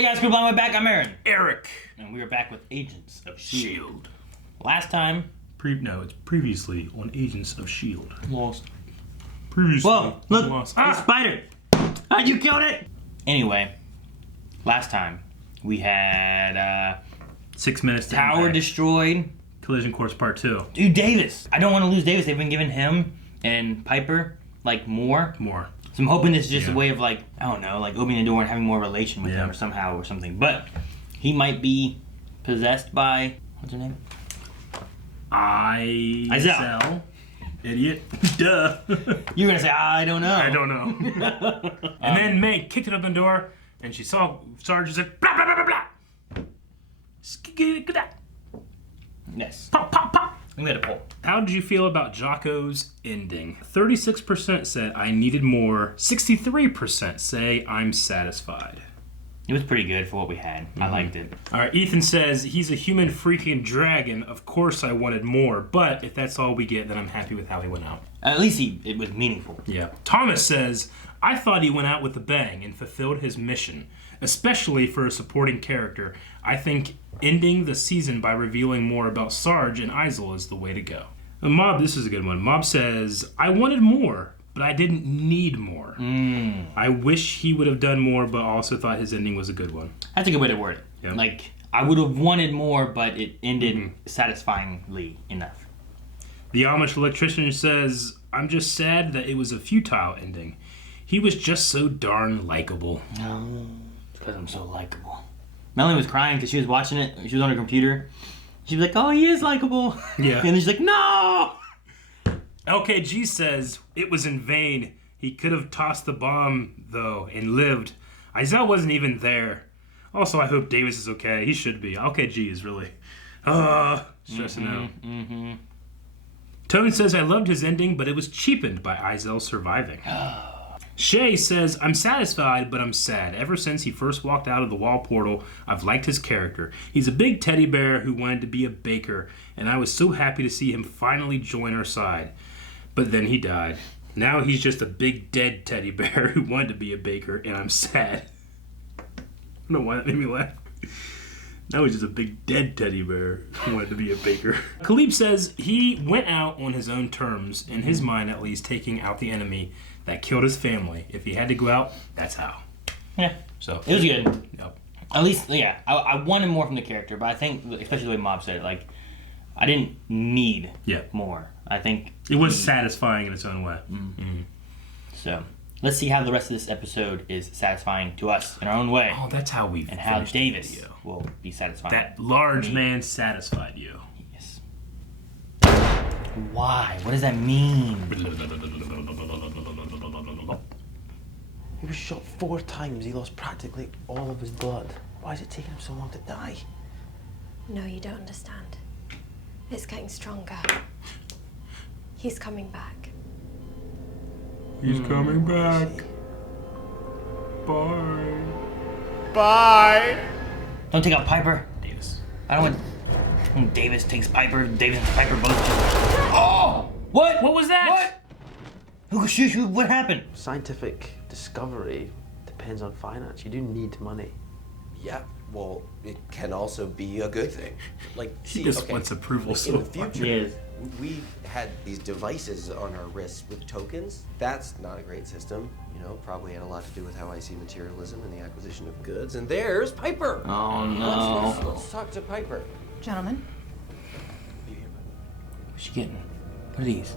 Hey guys, Group on my back. I'm Aaron. Eric. And we are back with Agents of S.H.I.E.L.D. Last time. It's previously on Agents of S.H.I.E.L.D. Lost. Previously. Whoa, look. Lost. Ah! Spider. How'd you kill it? Anyway, last time we had 6 minutes to Tower impact. destroyed. Collision Course Part 2. Dude, Davis. I don't want to lose Davis. They've been giving him and Piper, like, more. So I'm hoping this is just a way of, like, I don't know, like opening the door and having more relation with him or somehow or something. But he might be possessed by, what's her name? S.H.I.E.L.D. Idiot. Duh. You were going to say, I don't know. I don't know. And then May kicked it up the door and she saw Sarge and said, blah, blah, blah, blah, blah. Yes. Pop, pop, pop. I'm going to pull. How did you feel about Jocko's ending? 36% said I needed more. 63% say I'm satisfied. It was pretty good for what we had. I liked it. All right, Ethan says he's a human freaking dragon. Of course I wanted more, but if that's all we get, then I'm happy with how he went out. At least it was meaningful. Yeah. Thomas says, I thought he went out with a bang and fulfilled his mission, especially for a supporting character. I think ending the season by revealing more about Sarge and S.H.I.E.L.D. is the way to go. And Mob, this is a good one. Mob says, I wanted more, but I didn't need more. I wish he would have done more, but also thought his ending was a good one. That's a good way to word it. Yeah. Like, I would have wanted more, but it ended satisfyingly enough. The Amish electrician says, I'm just sad that it was a futile ending. He was just so darn likable. No, it's because I'm so likable. Melanie was crying because she was watching it. She was on her computer. She was like, oh, he is likable. Yeah. And then she's like, no! LKG says, it was in vain. He could have tossed the bomb, though, and lived. Isaiah wasn't even there. Also, I hope Davis is okay. He should be. LKG is really stressing out. Tone says, I loved his ending, but it was cheapened by Izel surviving. Shay says, I'm satisfied, but I'm sad. Ever since he first walked out of the wall portal, I've liked his character. He's a big teddy bear who wanted to be a baker, and I was so happy to see him finally join our side. But then he died. Now he's just a big dead teddy bear who wanted to be a baker, and I'm sad. I don't know why that made me laugh. Now he's just a big dead teddy bear who wanted to be a baker. Khalib says he went out on his own terms, in his mind at least, taking out the enemy that killed his family. If he had to go out, that's how. Yeah. So It was good. Yep. At least, yeah. I wanted more from the character, but I think, especially the way Mob said it, like, I didn't need more. I think it was satisfying in its own way. So, let's see how the rest of this episode is satisfying to us in our own way. Oh, that's how we and how Davis will be satisfying. That large man satisfied you. Yes. Why? What does that mean? He was shot 4 times. He lost practically all of his blood. Why is it taking him so long to die? No, you don't understand. It's getting stronger. He's coming back. He's coming back. Bye. Bye! Don't take out Piper. Davis. I don't want... Davis takes Piper. Davis and Piper both just... Oh! What? What was that? What? What happened? Scientific discovery depends on finance. You do need money. Yeah, well, it can also be a good thing. Like, He just wants approval so in the future, Yes. we had these devices on our wrists with tokens. That's not a great system. You know, probably had a lot to do with how I see materialism and the acquisition of goods. And there's Piper. Oh, no. Let's talk to Piper. Gentlemen. What's she getting? What are these?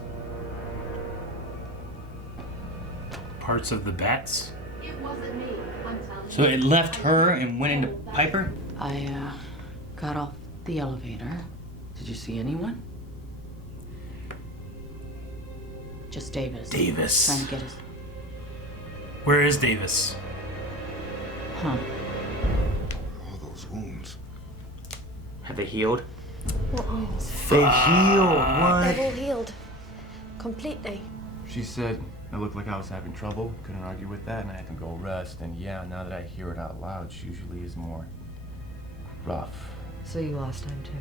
Parts of the bats. It wasn't me, I'm telling you. So it left her and went into Piper? I got off the elevator. Did you see anyone? Just Davis. Davis. Trying to get his... Where is Davis? Huh. All those wounds. Have they healed? What wounds? They heal. What? They've all healed. Completely. She said it looked like I was having trouble, couldn't argue with that, and I had to go rest. And yeah, now that I hear it out loud, she usually is more rough. So you lost time too?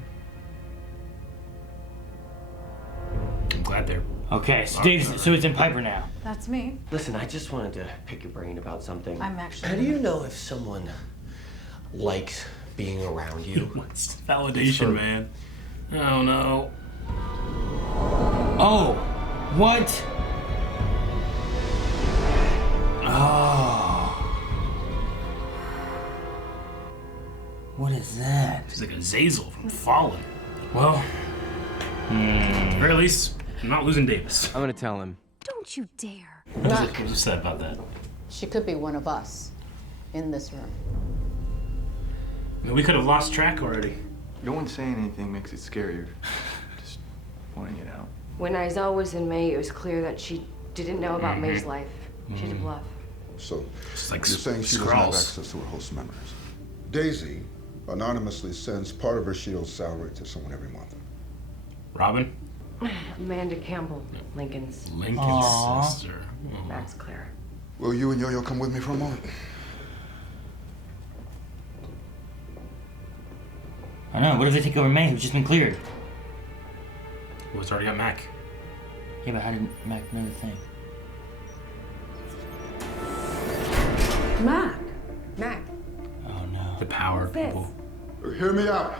I'm glad they're... Okay, so Davis, so it's in Piper now. That's me. Listen, I just wanted to pick your brain about something. I'm actually... How do you know if someone likes being around you. What's validation, man? I don't know. Oh, what? Oh. What is that? He's like a Zazel from Fallen. Well, at the very least, I'm not losing Davis. I'm gonna tell him. Don't you dare. What was said about that? She could be one of us in this room. I mean, we could have lost track already. No one saying anything makes it scarier. Just pointing it out. When Isel was in May, it was clear that she didn't know about May's life. She had a bluff. So, It's like you're saying she doesn't have Skrulls. access to her host memories. Daisy anonymously sends part of her S.H.I.E.L.D. salary to someone every month. Robin? Amanda Campbell, Lincoln's. Lincoln's sister. Oh. That's clear. Will you and Yo-Yo come with me for a moment? I don't know. What if they take over May, who's just been cleared? Well, it's already got Mac. Yeah, but how did Mac know the thing? Mac. Mac. Oh no. The power What's this? people. Hear me out.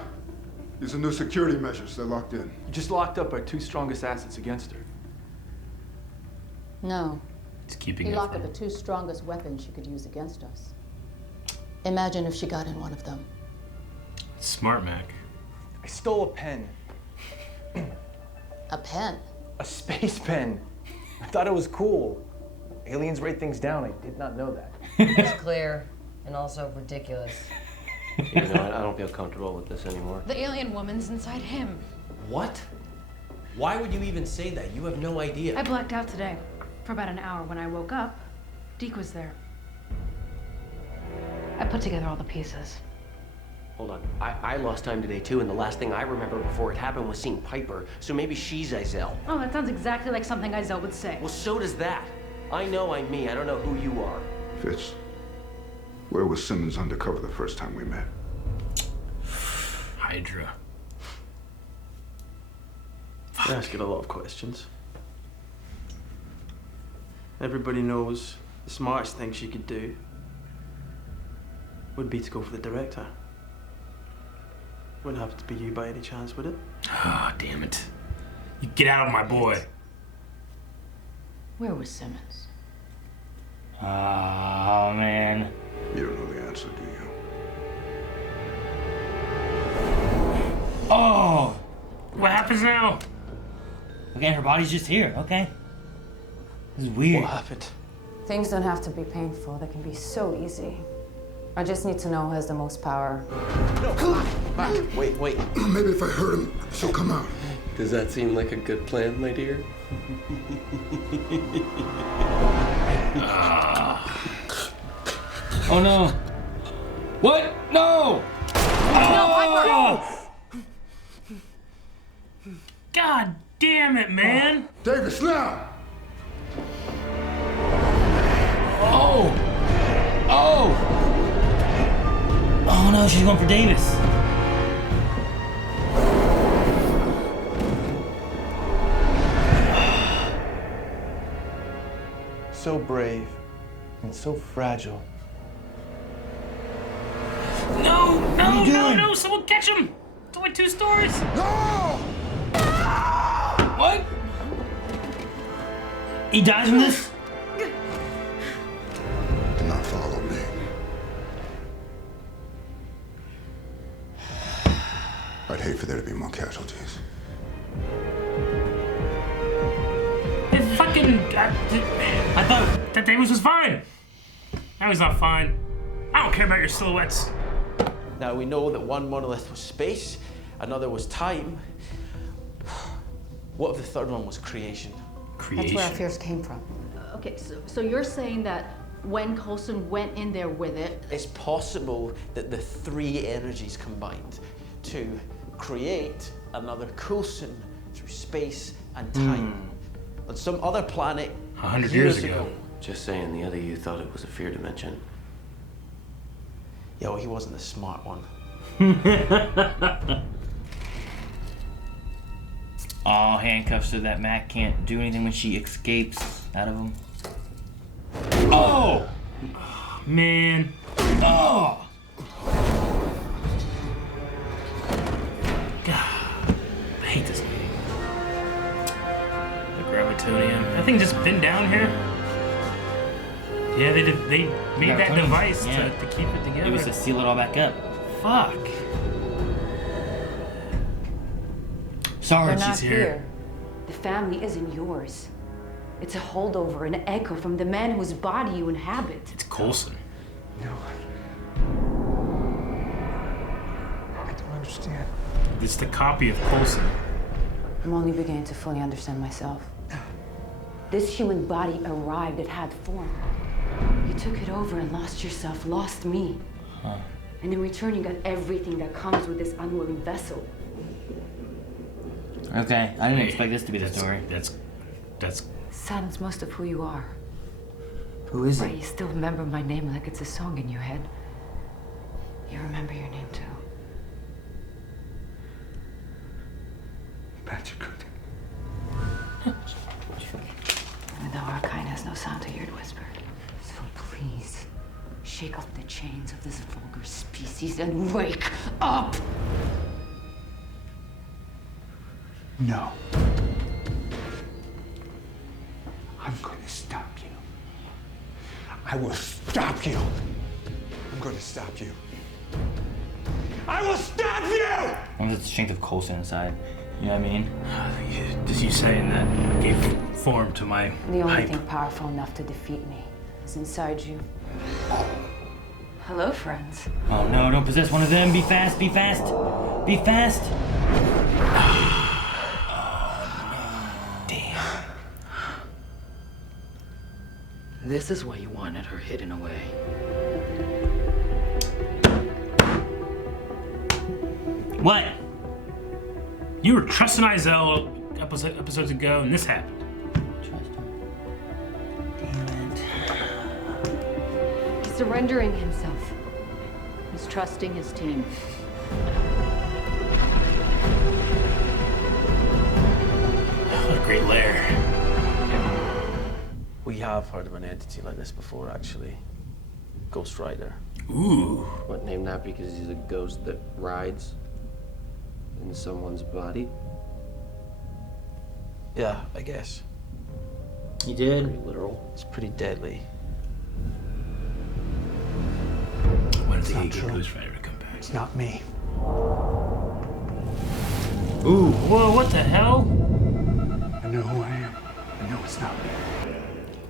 These are new security measures. They're locked in. You just locked up our two strongest assets against her. No. It's keeping He it locked from up the two strongest weapons she could use against us. Imagine if she got in one of them. Smart Mac. I stole a pen. A pen. A space pen. I thought it was cool. Aliens write things down. I did not know that. It's clear and also ridiculous. You know, I don't feel comfortable with this anymore. The alien woman's inside him. What? Why would you even say that? You have no idea. I blacked out today for about an hour. When I woke up, Deke was there. I put together all the pieces. Hold on. I lost time today too, and the last thing I remember before it happened was seeing Piper, so maybe she's Isel. Oh, that sounds exactly like something Isel would say. Well, so does that. I know I'm me. I don't know who you are. Fitz, where was Simmons undercover the first time we met? Hydra. You're asking a lot of questions. Everybody knows the smartest thing she could do would be to go for the director. Wouldn't happen to be you by any chance, would it? Ah, damn it. You get out of my boy. Where was Simmons? Oh man. You don't know the answer, do you? Oh. What happens now? Okay, her body's just here. Okay. This is weird. What happened? Things don't have to be painful. They can be so easy. I just need to know who has the most power. No, come on. Mac, wait. Maybe if I hurt him, she'll come out. Does that seem like a good plan, my dear? Oh no. What? No. Oh! God damn it, man. Davis, now! Oh. Oh. Oh no, she's going for Davis. So brave and so fragile. No, someone catch him. It's only 2 stories. No! What? He dies from this? Do not follow me. I'd hate for there to be more casualties. It fucking... I thought that Davis was fine. Now he's not fine. I don't care about your silhouettes. Now we know that one monolith was space, another was time. What if the third one was creation? That's where our fears came from. Okay, so you're saying that when Coulson went in there with it... It's possible that the 3 energies combined to create another Coulson through space and time. On some other planet 100 years ago. Just saying, the other you thought it was a fear dimension. Yeah, well, he wasn't the smart one. Oh, handcuffs so that Mac can't do anything when she escapes out of him. Oh! Man. Oh! That thing just been down here? Yeah, they made that device to keep it together. It was to seal it all back up. Fuck. Sarge They're not is here. The family isn't yours. It's a holdover, an echo from the man whose body you inhabit. It's Coulson. No. I don't understand. It's the copy of Coulson. I'm only beginning to fully understand myself. This human body arrived, it had form. You took it over and lost yourself, lost me. Huh. And in return, you got everything that comes with this unwilling vessel. Okay, I didn't expect this to be the story. That's. Silence most of who you are. Who is Why, it? you still remember my name like it's a song in your head. You remember your name too. Magic. Even though our kind has no sound to hear it whisper. So please, shake off the chains of this vulgar species and wake up! No. I'm going to stop you. I will stop you. I'm going to stop you. I will stop you! I wonder if it's the strength of Coulson inside. You know what I mean? Just you saying that gave form to my The only hype. thing powerful enough to defeat me is inside you. Hello, friends. Oh no, don't possess one of them. Be fast, be fast. Be fast. This is why you wanted her hidden away. What? You were trusting Izel episodes ago, and this happened. He's surrendering himself. He's trusting his team. What a great lair. We have heard of an entity like this before, actually. Ghost Rider. Ooh. What, named that because he's a ghost that rides in someone's body? Yeah, I guess. You did? Pretty literal. It's pretty deadly. When did not he get true. Ghost Rider to come back? It's not me. Ooh. Whoa, what the hell? I know who I am. I know it's not me.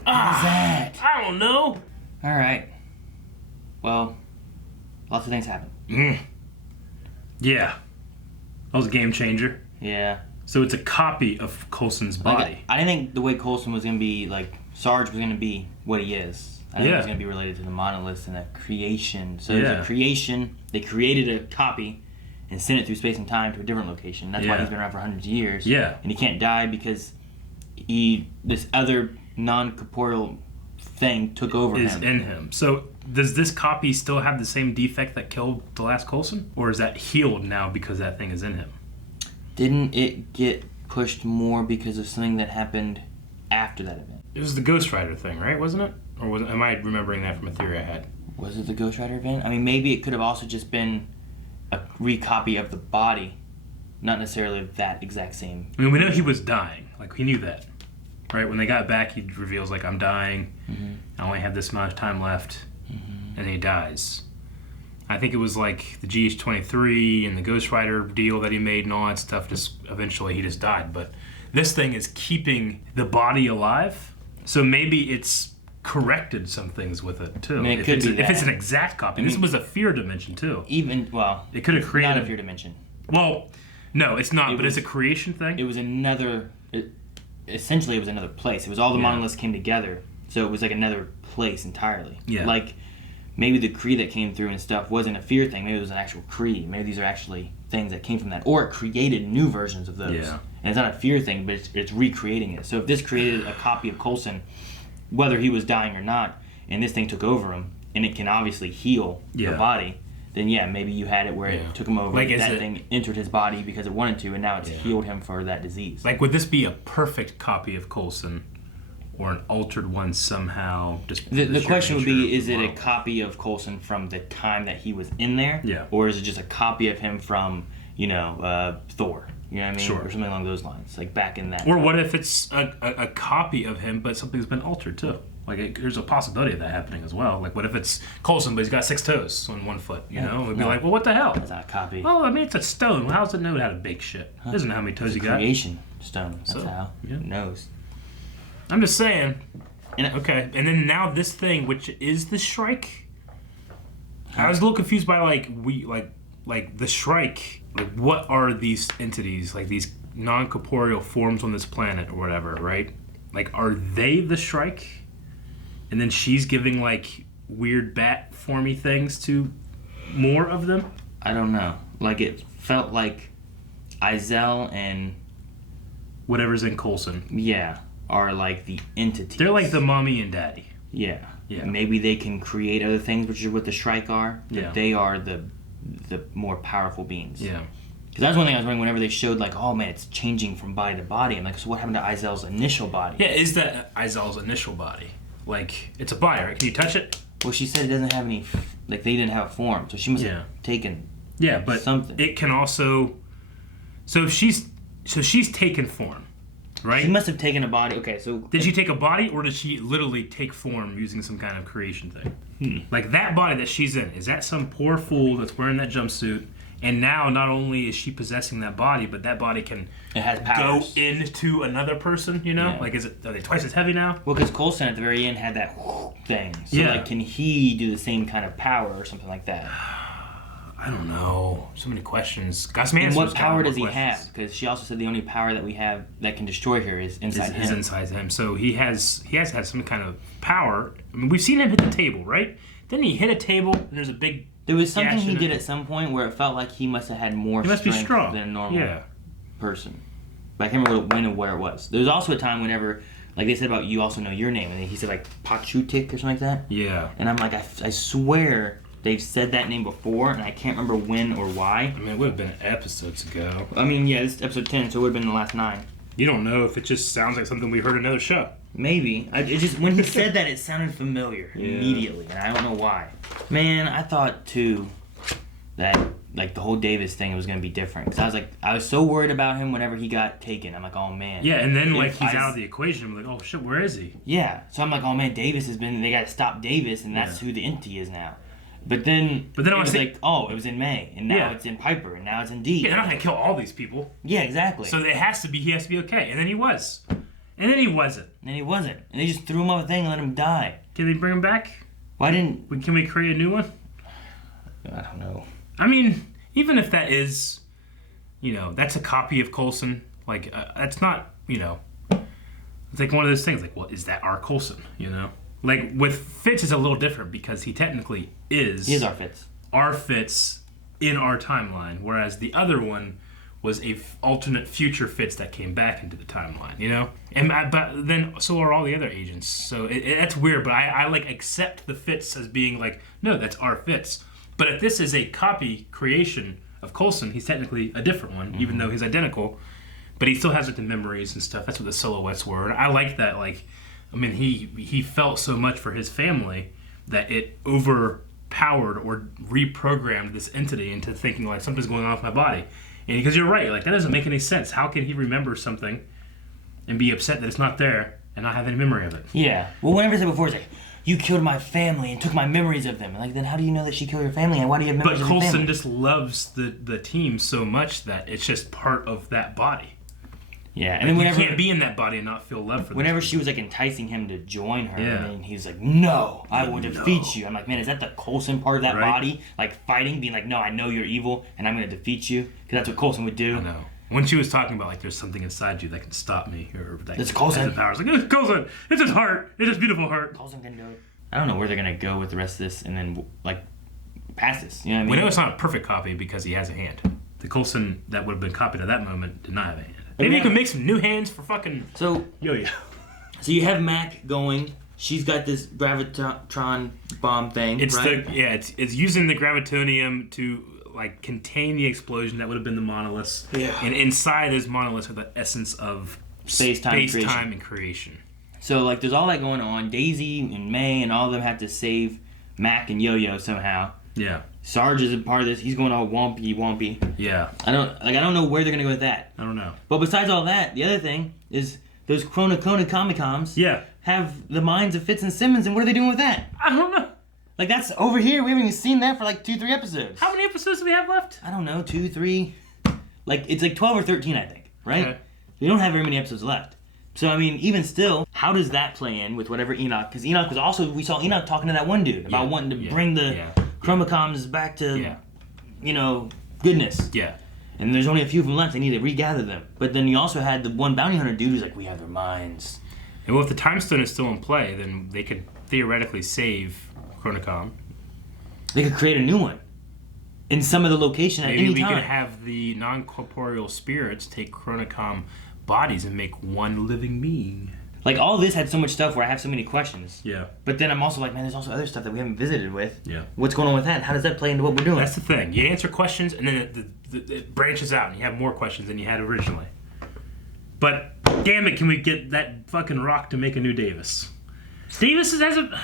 How's that? I don't know. Alright. Well, lots of things happen. Yeah. That was a game changer. Yeah. So it's a copy of Coulson's body. Like, I didn't think the way Coulson was going to be, like, Sarge was going to be what he is. I think it was going to be related to the monoliths and that creation. So it was a creation. They created a copy and sent it through space and time to a different location. That's why he's been around for hundreds of years. Yeah. And he can't die because this other non-corporeal thing took over is him. in him. So does this copy still have the same defect that killed the last Coulson? Or is that healed now because that thing is in him? Didn't it get pushed more because of something that happened after that event? It was the Ghost Rider thing, right? Wasn't it? Or am I remembering that from a theory I had? Was it the Ghost Rider event? I mean, maybe it could have also just been a recopy of the body, not necessarily of that exact same. I mean, we know he was dying. Like, he knew that. Right? When they got back, he reveals, like, I'm dying. Mm-hmm. I only have this amount of time left. And he dies. I think it was like the GH-23 and the Ghost Rider deal that he made and all that stuff. Just eventually he just died. But this thing is keeping the body alive. So maybe it's corrected some things with it too. I mean, it could be if it's an exact copy. I mean, this was a fear dimension too. It could have created not a fear dimension. Well, no, it's not. But it's a creation thing. It was another. Essentially, it was another place. It was all the monoliths came together, so it was like another place entirely. Yeah. Like maybe the Kree that came through and stuff wasn't a fear thing. Maybe it was an actual Kree. Maybe these are actually things that came from that, or it created new versions of those. Yeah. And it's not a fear thing, but it's recreating it. So if this created a copy of Coulson, whether he was dying or not, and this thing took over him, and it can obviously heal the body, then maybe you had it where it took him over. Like, that thing entered his body because it wanted to, and now it's healed him for that disease. Like, would this be a perfect copy of Coulson, or an altered one somehow? Just the question would be: is it a copy of Coulson from the time that he was in there, or is it just a copy of him from Thor? You know what I mean? Sure. Or something along those lines, like back in that. Or what if it's a copy of him, but something's been altered too? Like there's a possibility of that happening as well. Like what if it's Coulson, but he's got 6 toes on 1 foot? You know, it'd be like, well, what the hell? It's not a copy. Well, I mean, it's a stone. How does it know how to bake shit? It doesn't know how many toes It's you a got. creation stone. That's So, how. yeah. It knows. I'm just saying. And Okay, and then now this thing, which is the Shrike. I was a little confused by like the Shrike. Like, what are these entities? Like these non-corporeal forms on this planet or whatever, right? Like, are they the Shrike? And then she's giving like weird bat formy things to more of them? I don't know. Like it felt like S.H.I.E.L.D. and whatever's in Coulson. Yeah, are like the entities. They're like the mommy and daddy. Yeah. Yeah. Maybe they can create other things, which is what the Shrike are. But Yeah. they are the more powerful beings. Yeah. Because that's one thing I was wondering whenever they showed like, oh man, it's changing from body to body. I'm like, so what happened to S.H.I.E.L.'s initial body? Yeah, is that S.H.I.E.L.'s initial body? Like, it's a body, right? Can you touch it? Well, she said it doesn't have any, like they didn't have a form, so she must have taken. Yeah, but something. It can also. So she's taken form, right? She must have taken a body. Okay, so did she take a body, or did she literally take form using some kind of creation thing? Like that body that she's in, is that some poor fool that's wearing that jumpsuit? And now, not only is she possessing that body, but that body can go into another person. You know, Yeah. like are they twice as heavy now? Well, because Coulson at the very end had that thing. So Yeah. like, can he do the same kind of power or something like that? I don't know. So many questions. Gus And Manson's what got power more does he questions. have? Because she also said the only power that we have that can destroy her is inside him. Is inside him. So he has had some kind of power. I mean, we've seen him hit the table, right? Didn't he hit a table and there's a big There was something gash he in did it? at some point where it felt like he must have had more He must be strength strong. than a normal Yeah. person. But I can't remember when and where it was. There was also a time whenever, like they said about you also know your name, and he said like Pachutik or something like that. Yeah. And I'm like, I swear they've said that name before, and I can't remember when or why. I mean, it would have been episodes ago. I mean, yeah, this is episode 10, so it would have been the last 9. You don't know if it just sounds like something we heard in another show. Maybe. It just when he said that, it sounded familiar immediately, and I don't know why. Man, I thought too that like the whole Davis thing was gonna be different because I was so worried about him whenever he got taken. I'm like, oh man. Yeah, and then like If he's out of the equation. I'm like, oh shit, where is he? Yeah, so I'm like, oh man, Davis has been. They got to stop Davis, and that's who the entity is now. But then I it was was like, oh, it was in May, and now Yeah. it's in Piper, and now it's in D. Yeah, they're not gonna kill all these people. Yeah, exactly. So he has to be okay. And then he was. And then he wasn't. And then he wasn't, and they just threw him off a thing and let him die. Can they bring him back? Why didn't? Can we create a new one? I don't know. I mean, even if that is, that's a copy of Coulson. Like, that's not, it's like one of those things. Like, well, is that our Coulson? Like with Fitz, it's a little different because he technically is. He is our Fitz. Our Fitz in our timeline, whereas the other one was a alternate future Fitz that came back into the timeline. But then so are all the other agents. So that's weird. But I like accept the Fitz as being like, no, that's our Fitz. But if this is a copy creation of Coulson, he's technically a different one, even though he's identical. But he still has like the memories and stuff. That's what the silhouettes were. And I like that. Like, I mean, he felt so much for his family that it overpowered or reprogrammed this entity into thinking like something's going on with my body. And because you're right, like that doesn't make any sense. How can he remember something and be upset that it's not there and not have any memory of it? Yeah. Well, whenever I said before, it's like, you killed my family and took my memories of them. And like, then how do you know that she killed your family? And why do you have memories But of your Coulson family? just loves the team so much that it's just part of that body. Yeah, and Like, then whenever you can't be in that body and not feel love for them. whenever she was like enticing him to join her, Yeah. and he's like, "No, I will defeat you." I'm like, man, is that the Coulson part of that Right. body? Like fighting, being like, "No, I know you're evil, and I'm going to defeat you," because that's what Coulson would do. I know. When she was talking about like there's something inside you that can stop me, or that It's has Coulson. the powers. Like it's Coulson. It's his heart. It's his beautiful heart. Coulson can do it. I don't know where they're gonna go with the rest of this, and then like pass this. You know what I mean? We know it's not a perfect copy because he has a hand. The Coulson that would have been copied at that moment did not have a hand. Maybe you can make some new hands for fucking Yo-Yo. So you have Mac going. She's got this gravitron bomb thing. It's right? it's using the gravitonium to like contain the explosion that would have been the monoliths. Yeah. And inside those monoliths are the essence of space-time and creation. So like there's all that going on. Daisy and May and all of them have to save Mac and Yo-Yo somehow. Yeah. Sarge is a part of this. He's going all wompy. Yeah. I don't know where they're gonna go with that. I don't know. But besides all that, the other thing is those Kona Comicoms. Yeah. Have the minds of Fitz and Simmons, and what are they doing with that? I don't know. Like, that's over here. We haven't even seen that for like 2-3 episodes. How many episodes do we have left? I don't know, 2, 3. Like, it's like 12 or 13, I think, right? Okay. We don't have very many episodes left. So, I mean, even still, how does that play in with whatever Enoch... Because Enoch was also... We saw Enoch talking to that one dude about wanting to bring the Chromocoms back to, you know, goodness. Yeah. And there's only a few of them left. They need to regather them. But then you also had the one bounty hunter dude who's like, we have their minds. And well, if the time stone is still in play, then they could theoretically save Chronocom. They could create a new one in some of the location at any time. Maybe we could have the non-corporeal spirits take Chronocom bodies and make one living being. Like, all this had so much stuff where I have so many questions. Yeah. But then I'm also like, man, there's also other stuff that we haven't visited with. Yeah. What's going on with that? How does that play into what we're doing? That's the thing. You answer questions, and then it branches out, and you have more questions than you had originally. But, damn it, can we get that fucking Rock to make a new Davis? Davis has a...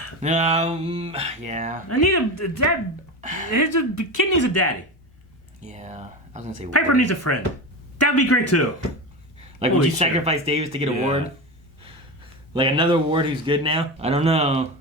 yeah. I need a dad... His kid needs a daddy. Yeah. I was going to say... Piper needs a friend. That'd be great, too. Like, would you sacrifice Davis to get a ward? Like, another ward who's good now? I don't know.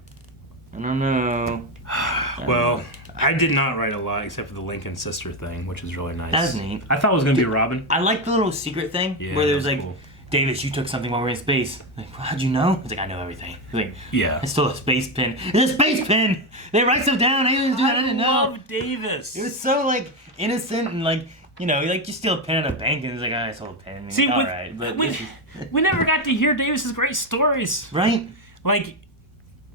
Well, I did not write a lot except for the Lincoln sister thing, which is really nice. That's neat. I thought it was going to be Robin. I like the little secret thing where there was like, cool. Davis, you took something while we were in space. Like, how'd you know? He's like, I know everything. He's like, yeah. I stole a space pin. It's a space pin! They write stuff down. I didn't do that. I didn't know. I love Davis. It was so, like, innocent and, like, you know, like, you steal a pen at a bank and it's like, oh, I stole a pen. See, all right. But we never got to hear Davis's great stories. Right? Like,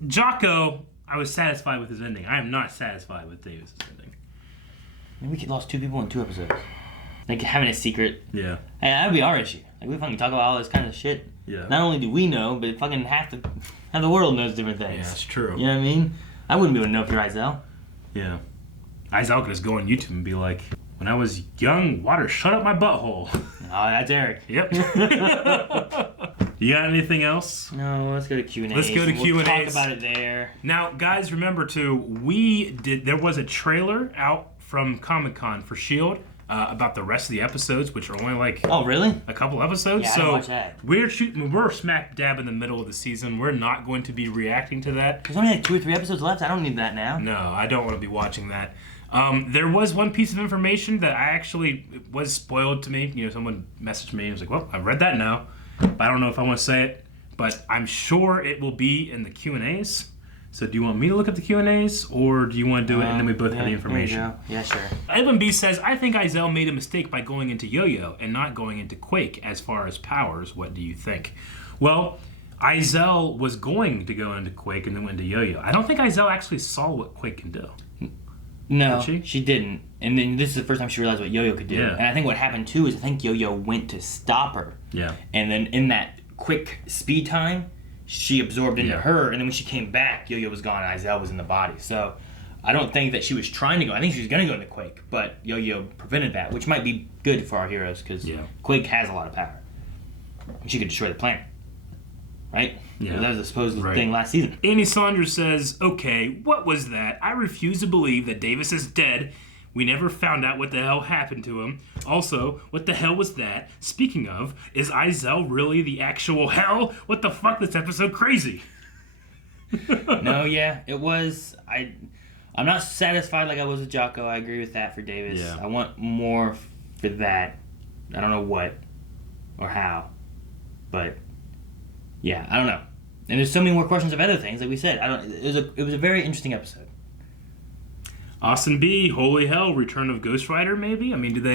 Jocko, I was satisfied with his ending. I am not satisfied with Davis's ending. I mean, we lost 2 people in 2 episodes. Like, having a secret. Yeah. Hey, that would be our issue. Like, we fucking talk about all this kind of shit. Yeah. Not only do we know, but fucking half the world knows different things. Yeah, that's true. You know what I mean? I wouldn't be able to know if you're Izel. Yeah. Izel could just go on YouTube and be like, when I was young, water shut up my butthole. Oh, that's Eric. Yep. You got anything else? No, let's go to Q&A. Let's go to Q&A. We'll talk about it there. Now, guys, remember too, there was a trailer out from Comic-Con for S.H.I.E.L.D. About the rest of the episodes, which are only like a couple episodes. Yeah, I didn't watch that. We're smack dab in the middle of the season. We're not going to be reacting to that. There's only like 2 or 3 episodes left. I don't need that now. No, I don't want to be watching that. There was one piece of information that it was spoiled to me. You know, someone messaged me and was like, well, I've read that now, but I don't know if I want to say it. But I'm sure it will be in the Q&As. So do you want me to look at the Q&As, or do you want to do it and then we both have the information? Yeah, sure. Edwin B says, I think Izel made a mistake by going into Yo-Yo and not going into Quake as far as powers. What do you think? Well, Izel was going to go into Quake and then went into Yo-Yo. I don't think Izel actually saw what Quake can do. No, she didn't. And then this is the first time she realized what Yo-Yo could do. Yeah. And I think what happened too is I think Yo-Yo went to stop her. Yeah. And then in that quick speed time, she absorbed into her, and then when she came back, Yo-Yo was gone and Izel was in the body. So I don't think that she was trying to go. I think she was going to go into Quake, but Yo-Yo prevented that, which might be good for our heroes because Quake has a lot of power. She could destroy the planet. Right? Yeah. That was the supposed thing last season. Annie Saunders says, okay, what was that? I refuse to believe that Davis is dead. We never found out what the hell happened to him. Also, what the hell was that? Speaking of, is Izel really the actual hell? What the fuck? This episode crazy. No, yeah, it was. I'm not satisfied like I was with Jocko. I agree with that for Davis. Yeah. I want more for that. I don't know what or how, but yeah, I don't know. And there's so many more questions of other things. Like we said, it was a very interesting episode. Austin B, holy hell, Return of Ghost Rider, maybe? I mean,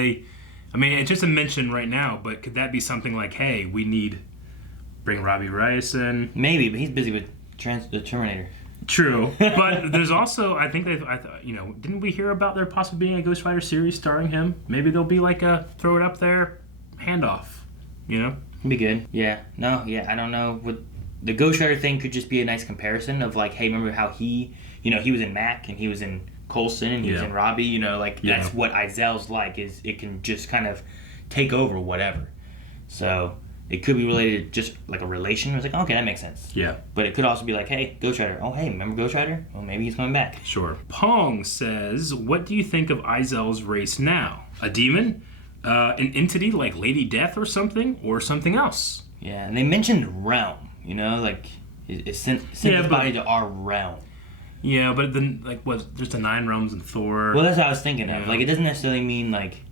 it's just a mention right now, but could that be something like, hey, bring Robbie Rice in? Maybe, but he's busy with the Terminator. True, but there's also, I think didn't we hear about there possibly being a Ghost Rider series starring him? Maybe there'll be like a throw it up there handoff, you know? It'd be good. Yeah. No, yeah, I don't know. The Ghost Rider thing could just be a nice comparison of like, hey, remember how he was in Mac and he was in Coulson and he was in Robbie, that's what Izel's like, is it can just kind of take over whatever. So It could be related to just like a relation. It's like, okay, that makes sense. Yeah. But it could also be like, hey, Ghost Rider. Oh, hey, remember Ghost Rider? Well, maybe he's coming back. Sure. Pong says, what do you think of I.Z.L.'s race now? A demon? An entity like Lady Death or something? Or something else? Yeah, and they mentioned realm, you know, like it sent his body to our realm. Yeah, but then, like, there's the 9 realms in Thor. Well, that's what I was thinking of. Like, it doesn't necessarily mean, like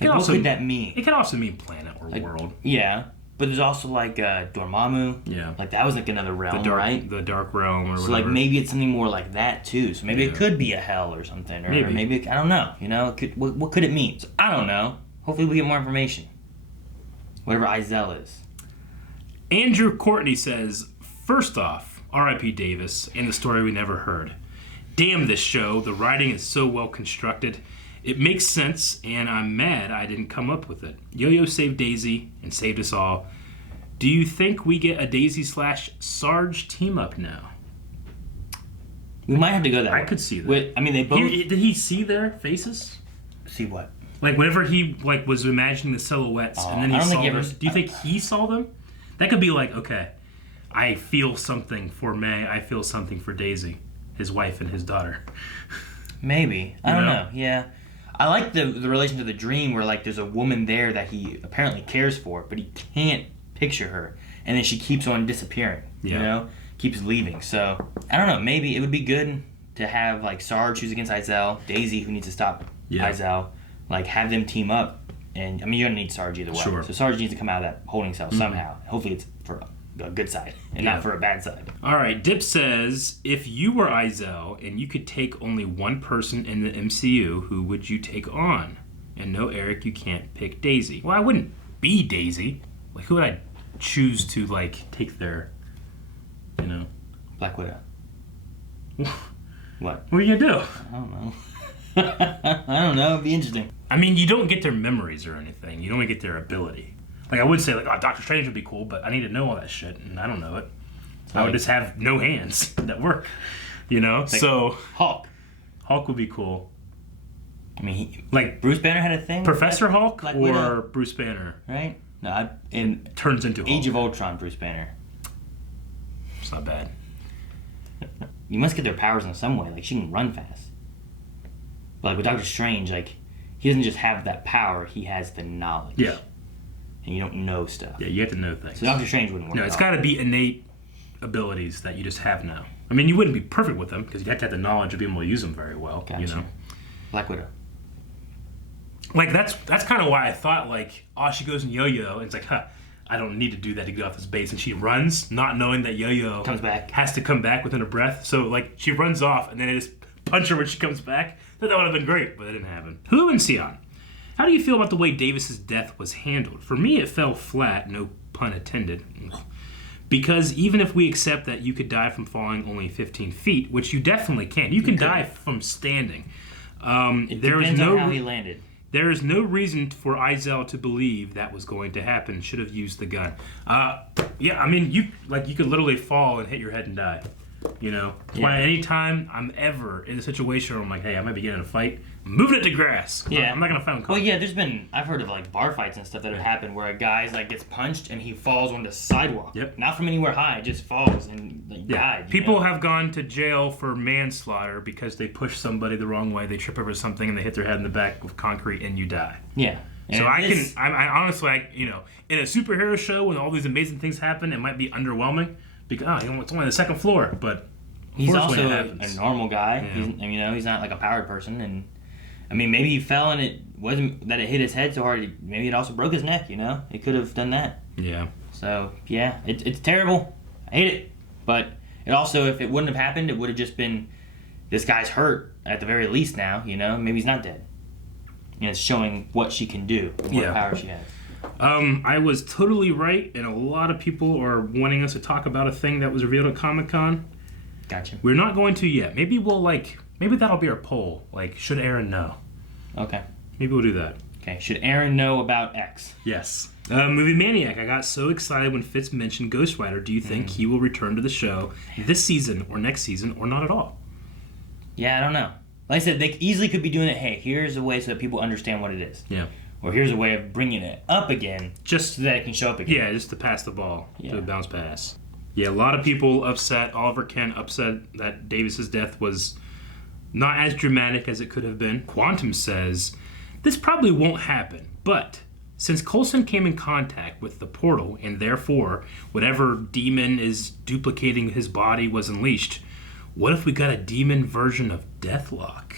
what could that mean? It could also mean planet or world. Yeah, but there's also, like, Dormammu. Yeah. Like, that was, like, another realm, right? The dark realm or whatever. So, like, maybe it's something more like that, too. So maybe it could be a hell or something. Or maybe I don't know, you know? What could it mean? So, I don't know. Hopefully we get more information. Whatever I.Z.L. is. Andrew Courtney says, first off, R.I.P. Davis and the story we never heard. Damn this show. The writing is so well constructed. It makes sense, and I'm mad I didn't come up with it. Yo-Yo saved Daisy and saved us all. Do you think we get a Daisy/Sarge team-up now? We might have to go that way. I could see that. I mean, they both... Did he see their faces? See what? Like, whenever he was imagining the silhouettes, and then he saw them. Do you think he saw them? That could be like, okay, I feel something for May, I feel something for Daisy, his wife and his daughter. Maybe. I don't know. Yeah. I like the relation to the dream where, like, there's a woman there that he apparently cares for, but he can't picture her. And then she keeps on disappearing, you know? Keeps leaving. So, I don't know. Maybe it would be good to have, like, Sarge, who's against I.Z.L., Daisy, who needs to stop I.Z.L., like, have them team up. And, I mean, you're going to need Sarge either way. Sure. So Sarge needs to come out of that holding cell somehow. Hopefully it's for a good side and not for a bad side. All right, Dip says, if you were I.Z.L. and you could take only one person in the MCU, who would you take on? And no, Eric, you can't pick Daisy. Well, I wouldn't be Daisy. Like, who would I choose to, like, take their, you know? Black Widow. What? What are you going to do? I don't know. I don't know. It'd be interesting. I mean, you don't get their memories or anything. You don't get their ability. Like, I would say, like, oh, Doctor Strange would be cool, but I need to know all that shit, and I don't know it. I would just have no hands that work, you know? Like so Hulk. Hulk would be cool. I mean, like Bruce Banner had a thing. Professor Hulk Black or Widow? Bruce Banner? Right? No, turns into Age Hulk. of Ultron, Bruce Banner. It's not bad. You must get their powers in some way. Like, she can run fast. But, like, with Doctor Strange, like, he doesn't just have that power, he has the knowledge. Yeah. And you don't know stuff. Yeah, you have to know things. So Doctor Strange wouldn't work. No, it's got to be innate abilities that you just have now. I mean, you wouldn't be perfect with them, because you have to have the knowledge to be able to use them very well. Gotcha. You know? Black Widow. Like, that's kind of why I thought, like, oh, she goes in Yo-Yo, and it's like, huh, I don't need to do that to get off this base. And she runs, not knowing that Yo-Yo comes back, has to come back within a breath. So, like, she runs off, and then they just punch her when she comes back. That would have been great, but it didn't happen. Hulu and Sion, how do you feel about the way Davis's death was handled? For me, it fell flat, no pun intended. Because even if we accept that you could die from falling only 15 feet, which you definitely can, you can die from standing. It depends on how he landed. There is no reason for I.Z.L. to believe that was going to happen. Should have used the gun. Yeah, I mean, you could literally fall and hit your head and die. You know, why anytime I'm ever in a situation where I'm like, hey, I might be getting in a fight, I'm moving it to grass. I'm not gonna find. Well, yeah, I've heard of like bar fights and stuff that have happened where a guy's like gets punched and he falls on the sidewalk. Yep. Not from anywhere high, just falls and like, died. People have gone to jail for manslaughter because they push somebody the wrong way, they trip over something, and they hit their head in the back with concrete, and you die. Yeah. So I honestly, you know, in a superhero show when all these amazing things happen, it might be underwhelming. Because it's only the second floor, but he's also a normal guy. Yeah. He's not like a powered person, and I mean, maybe he fell and it wasn't that it hit his head so hard. Maybe it also broke his neck. You know, it could have done that. Yeah. So yeah, it's terrible. I hate it, but it also, if it wouldn't have happened, it would have just been this guy's hurt at the very least. Now, you know, maybe he's not dead. And it's showing what she can do, and what power she has. I was totally right, and a lot of people are wanting us to talk about a thing that was revealed at Comic-Con. Gotcha. We're not going to yet. Maybe maybe that'll be our poll. Like, should Aaron know? Okay. Maybe we'll do that. Okay. Should Aaron know about X? Yes. Movie Maniac. I got so excited when Fitz mentioned Ghost Rider. Do you think he will return to the show this season or next season or not at all? Yeah, I don't know. Like I said, they easily could be doing it, hey, here's a way so that people understand what it is. Yeah. or here's a way of bringing it up again, just so that it can show up again. Yeah, just to pass the ball, to a bounce pass. Yeah, a lot of people upset. Oliver Kent upset that Davis's death was not as dramatic as it could have been. Quantum says, this probably won't happen, but since Coulson came in contact with the portal and therefore whatever demon is duplicating his body was unleashed, what if we got a demon version of Deathlock?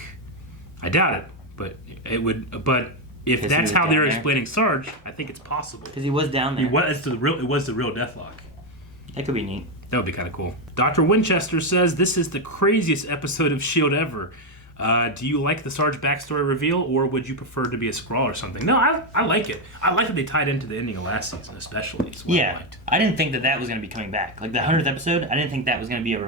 I doubt it, but it would. But if that's how they're explaining Sarge, I think it's possible. Because he was down there. It was the real Deathlock. That could be neat. That would be kind of cool. Dr. Winchester says, this is the craziest episode of S.H.I.E.L.D. ever. Do you like the Sarge backstory reveal, or would you prefer to be a Skrull or something? No, I like it. I like that they tied into the ending of last season, especially. Yeah, I didn't think that was going to be coming back. Like the 100th episode, I didn't think that was going to be a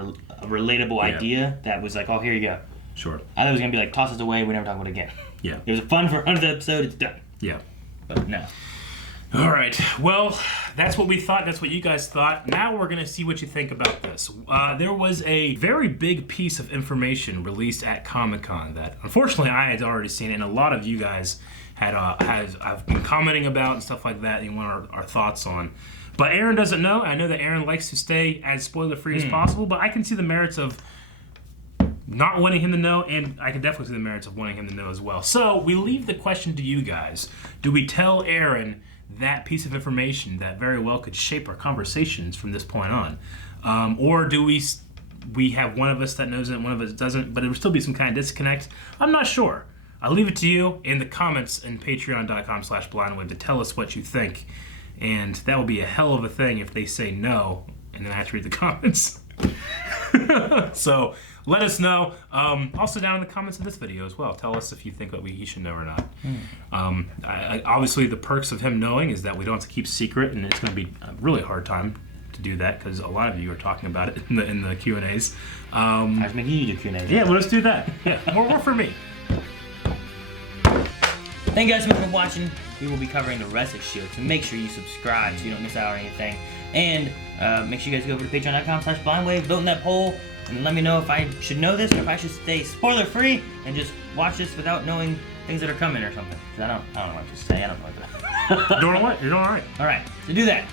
relatable idea that was like, oh, here you go. Sure. I thought it was going to be like, toss us away, we never talk about it again. Yeah. It was fun for 100th episode, it's done. Yeah. But no. All right. Well, that's what we thought. That's what you guys thought. Now we're going to see what you think about this. There was a very big piece of information released at Comic-Con that, unfortunately, I had already seen, and a lot of you guys I've been commenting about and stuff like that, and you want our thoughts on. But Aaron doesn't know. I know that Aaron likes to stay as spoiler-free as possible, but I can see the merits of not wanting him to know, and I can definitely see the merits of wanting him to know as well. So we leave the question to you guys. Do we tell Aaron that piece of information that very well could shape our conversations from this point on? Or do we have one of us that knows it and one of us doesn't, but it would still be some kind of disconnect? I'm not sure. I'll leave it to you in the comments in patreon.com/blindwave to tell us what you think. And that would be a hell of a thing if they say no, and then I have to read the comments. So let us know. Also down in the comments of this video as well. Tell us if you think that he should know or not. Obviously, the perks of him knowing is that we don't have to keep secret, and it's going to be a really hard time to do that because a lot of you are talking about it in the Q&As. I was making you do Q&As. Yeah, well, let's do that. Yeah, more for me. Thank you guys so much for watching. We will be covering the rest of S.H.I.E.L.D. so make sure you subscribe so you don't miss out on anything. And make sure you guys go over to patreon.com/blindwave, vote in that poll, and let me know if I should know this or if I should stay spoiler-free and just watch this without knowing things that are coming or something. Because I don't know what to say. I don't know what to You're doing all right. You're doing all right. All right, so do that.